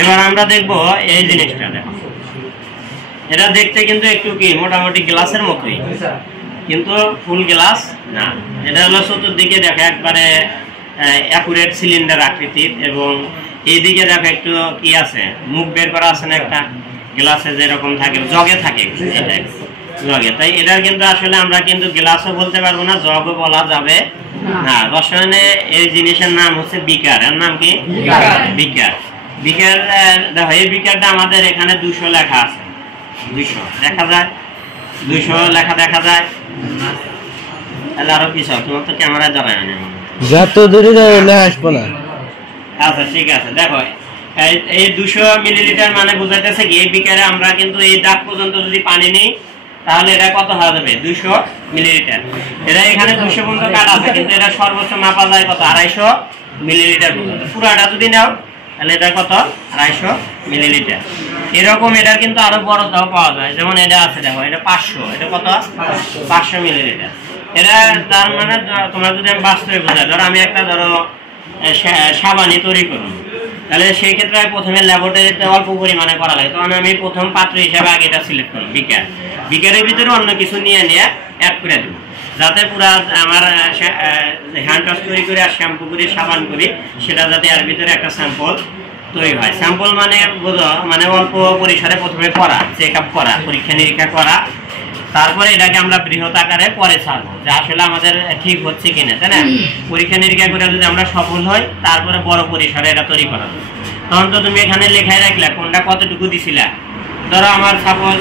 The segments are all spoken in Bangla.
এবার আমরা দেখব এই জিনিসটা। দেখো এটা দেখতে কিন্তু একটু কি মোটামুটি গ্লাসের মতোই, কিন্তু ফুল গ্লাস না। এটা হলো চতুর্দিকে দেখো একবারে অ্যাকুরেট সিলিন্ডার আকৃতির, এবং এইদিকে দেখো একটু কি আছে, মুখ বের করা আছে না একটা গ্লাসে যেরকম থাকে, জগে থাকে জগে। তাই এটার কিন্তু আসলে আমরা কিন্তু গ্লাসও বলতে পারবো না, জগও বলা যাবে না। রসায়নে এই জিনিসের নাম হচ্ছে বিকার। এর নাম কি? বিকার। বিকার দেখো এই বিকারটা আমাদের এখানে 200 লেখা আছে, 200 দেখা যায়, 200 লেখা দেখা যায়। তাহলে আরো কিছু তোমার তো ক্যামেরায় ধরায় না, যত দূরে আসবো না। আচ্ছা ঠিক আছে। দেখো এই 200 মিলিলিটার মানে বোঝাইতেছে কি এই বিকারে আমরা কিন্তু এই দাগ পর্যন্ত যদি পানি নিই তাহলে এটা কত হয়ে যাবে? 200 মিলিলিটার। এটা এখানে 200 পর্যন্ত কাটা আছে, কিন্তু এটা সর্বোচ্চ মাপা যায় কত? 250 মিলিলিটার পর্যন্ত। পুরোটা যদি নাও তাহলে এটা কত? 250 মিলিলিটার। এরকম এটার কিন্তু আরো বড়টাও পাওয়া যায়, যেমন এটা আছে দেখো, এটা 500। এটা কত? 500 মিলিলিটার। এটা তার মানে তোমরা যদি আমি বাস্তবে বোঝাই, ধরো আমি একটা ধরো সাবানি তৈরি করবো, তাহলে সেই ক্ষেত্রে প্রথমে ল্যাবরেটরিতে অল্প পরিমাণে করা লাগে, তখন আমি প্রথম পাত্র হিসাবে আগে এটা সিলেক্ট করবো বিকার। বিকারের ভিতরে অন্য কিছু নিয়ে অ্যাড করে দেবো, যাতে পুরা আমার হ্যান্ড ওয়াশ তৈরি করে আর শ্যাম্পু করি সাবান করি, সেটা যাতে এর ভিতরে একটা স্যাম্পল তৈরি হয়। স্যাম্পল মানে বোঝো, মানে অল্প পরিসরে প্রথমে করা, চেক আপ করা, পরীক্ষা নিরীক্ষা করা, তারপরে এটাকে আমরা বৃহৎ আকারে পরে ছাড়বো যে আসলে আমাদের ঠিক হচ্ছে কিনা, তাই না? পরীক্ষা নিরীক্ষা করে যদি আমরা সফল হই তারপরে বড় পরিসরে এটা তৈরি করা যাবে। তখন তো তুমি এখানে লেখাই রাখলে কোনটা কতটুকু দিছিলা। ধরো আমার সাপোজ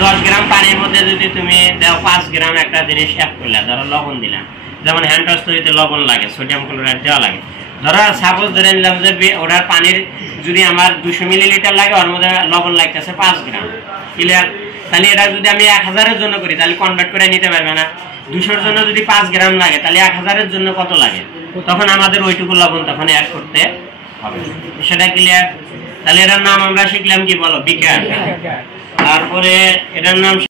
10 গ্রাম পানির মধ্যে যদি তুমি দাও 5 গ্রাম একটা জিনিস অ্যাড করলে, ধরো লবণ দিলাম, যেমন হ্যান্ড ওয়াশ তৈরিতে লবণ লাগে, সোডিয়াম ক্লোরাইড দেওয়া লাগে। ধরো সাপোজ ধরে নিলাম যে ওটার পানির যদি আমার 200 মিলিলিটার লাগে, ওর মধ্যে লবণ লাগতেছে 5 গ্রাম, ক্লিয়ার? তাহলে এটা যদি আমি 1000-এর জন্য করি তাহলে কনভার্ট করে নিতে পারবে না। 200-র জন্য যদি 5 গ্রাম লাগে তাহলে 1000-এর জন্য কত লাগে, তখন আমাদের ওইটুকু লবণ তখন অ্যাড করতে হবে। সেটা ক্লিয়ার? তাহলে এটার নাম আমরা শিখলাম কি বলো? বিকার। তারপরে এটার নাম